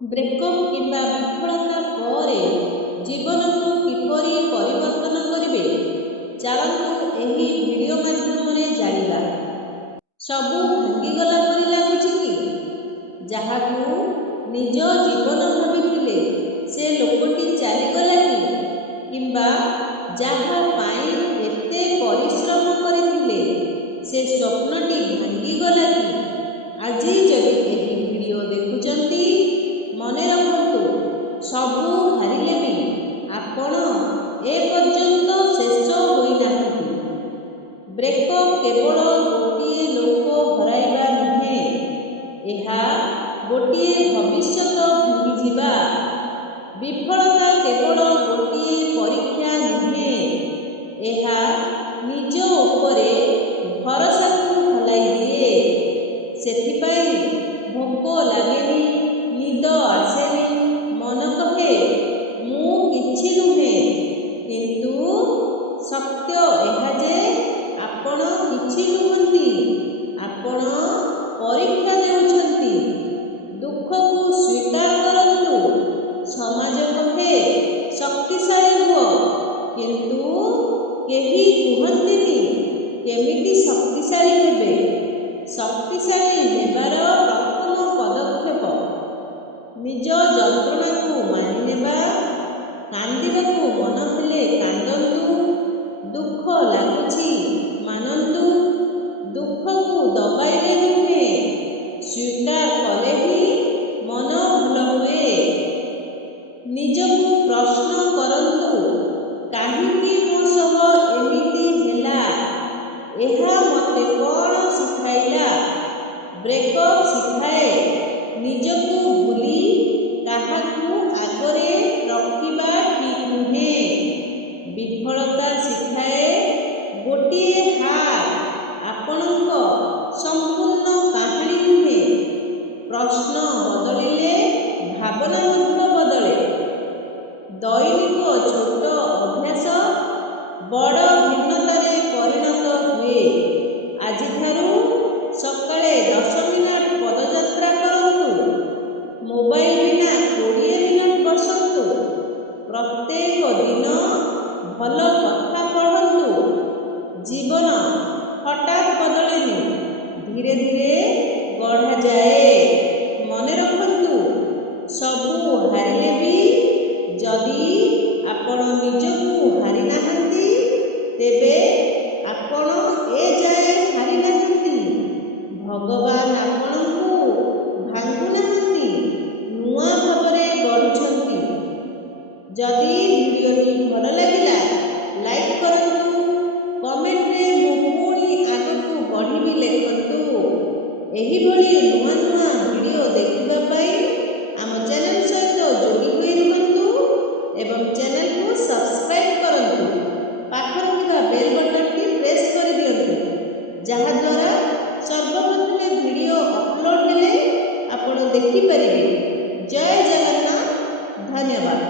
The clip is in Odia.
ବ୍ରେକଅପ୍ କିମ୍ବା ବିଫଳତା ପରେ ଜୀବନକୁ କିପରି ପରିବର୍ତ୍ତନ କରିବେ, ଚାଲନ୍ତୁ ଏହି ଭିଡ଼ିଓ ମାଧ୍ୟମରେ ଜାଣିବା। ସବୁ ଭାଙ୍ଗିଗଲା ପରି ଲାଗୁଛି କି? ଯାହାକୁ ନିଜ ଜୀବନ ଭାବିଥିଲେ ସେ ଲୋକଟି ଚାଲିଗଲା କି? କିମ୍ବା ଯାହା ପାଇଁ ଏତେ ପରିଶ୍ରମ କରିଥିଲେ ସେ ସ୍ୱପ୍ନଟି ଭାଙ୍ଗିଗଲା କି? ଆଜି ଯଦି ଏହି ଭିଡ଼ିଓ ଦେଖୁଛନ୍ତି, ମନେ ରଖନ୍ତୁ, ସବୁ ହାରିଲେ ବି ଆପଣ ଏପର୍ଯ୍ୟନ୍ତ ଶେଷ ହୋଇନାହାନ୍ତି। ବ୍ରେକଅପ୍ କେବଳ ଗୋଟିଏ ଲୋକ ହରାଇବା ନୁହେଁ, ଏହା ଗୋଟିଏ ଭବିଷ୍ୟତ ଭାଙ୍ଗିଯିବା। ବିଫଳତା କେବଳ ଗୋଟିଏ ପରୀକ୍ଷା ନୁହେଁ, ଏହା ନିଜ ଉପରେ ଭରସାକୁ ହଲାଇ ଦିଏ। ସେଥିପାଇଁ ଭୋକ ଲାଗେନି, ନିଦ ଆସେନି, ମନ କହେ ମୁଁ କିଛି ନୁହେଁ। କିନ୍ତୁ ସତ୍ୟ ଏହା ଯେ ଆପଣ କିଛି ନୁହନ୍ତି, ଆପଣ ପରୀକ୍ଷା ଦେଉଛନ୍ତି। ଦୁଃଖକୁ ସ୍ୱୀକାର କରନ୍ତୁ। ସମାଜ କହେ ଶକ୍ତିଶାଳୀ ହୁଅ, କିନ୍ତୁ କେହି କୁହନ୍ତିନି କେମିତି ଶକ୍ତିଶାଳୀ ହେବେ। ଶକ୍ତିଶାଳୀ ହେବାର ପ୍ରଥମ ପଦକ୍ଷେପ ନିଜ ଯନ୍ତ୍ରଣାକୁ ମାନିନେବା। କାନ୍ଦିବାକୁ ମନ ହେଲେ କାନ୍ଦନ୍ତୁ, ଦୁଃଖ ଲାଗୁଛି ମାନନ୍ତୁ। ଦୁଃଖକୁ ଦବାଇଲେ ନୁହେଁ, ସ୍ୱୀକାର କଲେ ହିଁ ମନ ଭଲ ହୁଏ। ନିଜକୁ ପ୍ରଶ୍ନ କରନ୍ତୁ, କାହିଁକି ମୋ ସହ ଏମିତି ହେଲା? ଏହା ମୋତେ କ'ଣ ଶିଖାଇଲା? ବ୍ରେକଅପ୍ ଶିଖାଏ ନିଜକୁ ଭୁଲି କାହାକୁ ଆଗରେ ରଖିବା ଠିକ୍ ନୁହେଁ। ବିଫଳତା ଶିଖାଏ ଗୋଟିଏ ହାର ଆପଣଙ୍କ ସମ୍ପୂର୍ଣ୍ଣ କାହାଣୀ ନୁହେଁ। ପ୍ରଶ୍ନ ବଦଳିଲେ ଭାବନା ମଧ୍ୟ ବଦଳେ। ଦୈନିକ ଛୋଟ ଅଭ୍ୟାସ ବଡ଼ ଭିନ୍ନତାରେ ପରିଣତ ହୁଏ। ଆଜିଠାରୁ ସକାଳେ 10 ମିନିଟ୍ ପଦଯାତ୍ରା କରନ୍ତୁ। ମୋବାଇଲ ବିନା 20 ମିନିଟ୍ ବସନ୍ତୁ। ପ୍ରତ୍ୟେକ ଦିନ ଭଲ କଥା ପଢ଼ନ୍ତୁ। ଜୀବନ ହଠାତ୍ ବଦଳେନି, ଧୀରେ ଧୀରେ ଗଢ଼ାଯାଏ। ମନେ ରଖନ୍ତୁ, ସବୁ ହାରିଲେ ବି ଯଦି ଆପଣ ନିଜକୁ ହାରିନାହାନ୍ତି, ତେବେ ଆପଣ ଏଯାଏ ହାରିନାହାନ୍ତି। ଭଗବାନ ଆପଣଙ୍କୁ ଭାଙ୍ଗୁନାହାନ୍ତି, ନୂଆ ଭାବରେ ଗଢ଼ୁଛନ୍ତି। ଯଦି ଭିଡ଼ିଓଟି ଭଲ ଲାଗିଲା, ଲାଇକ୍ କରନ୍ତୁ। କମେଣ୍ଟରେ ମୁଁ ପୁଣି ଆଗକୁ ବଢ଼ିବି ଲେଖନ୍ତୁ। ଏହିଭଳି ନୂଆ ନୂଆ ଭିଡ଼ିଓ ଦେଖିବା ପାଇଁ ଆମ ଚ୍ୟାନେଲ ସହିତ ଯୋଡ଼ି ହୋଇ ରୁହନ୍ତୁ ଏବଂ ଚ୍ୟାନେଲକୁ ସବସ୍କ୍ରାଇବ୍ କରନ୍ତୁ। ପାଖରେ ଥିବା ବେଲ୍ ବଟନଟି ପ୍ରେସ୍ କରିଦିଅନ୍ତୁ, ଯାହାଦ୍ୱାରା ସର୍ବପ୍ରଥମେ ଭିଡ଼ିଓ ଅପଲୋଡ଼ ହେଲେ ଆପଣ ଦେଖିପାରିବେ। ଜୟ ଜଗନ୍ନାଥ, ଧନ୍ୟବାଦ।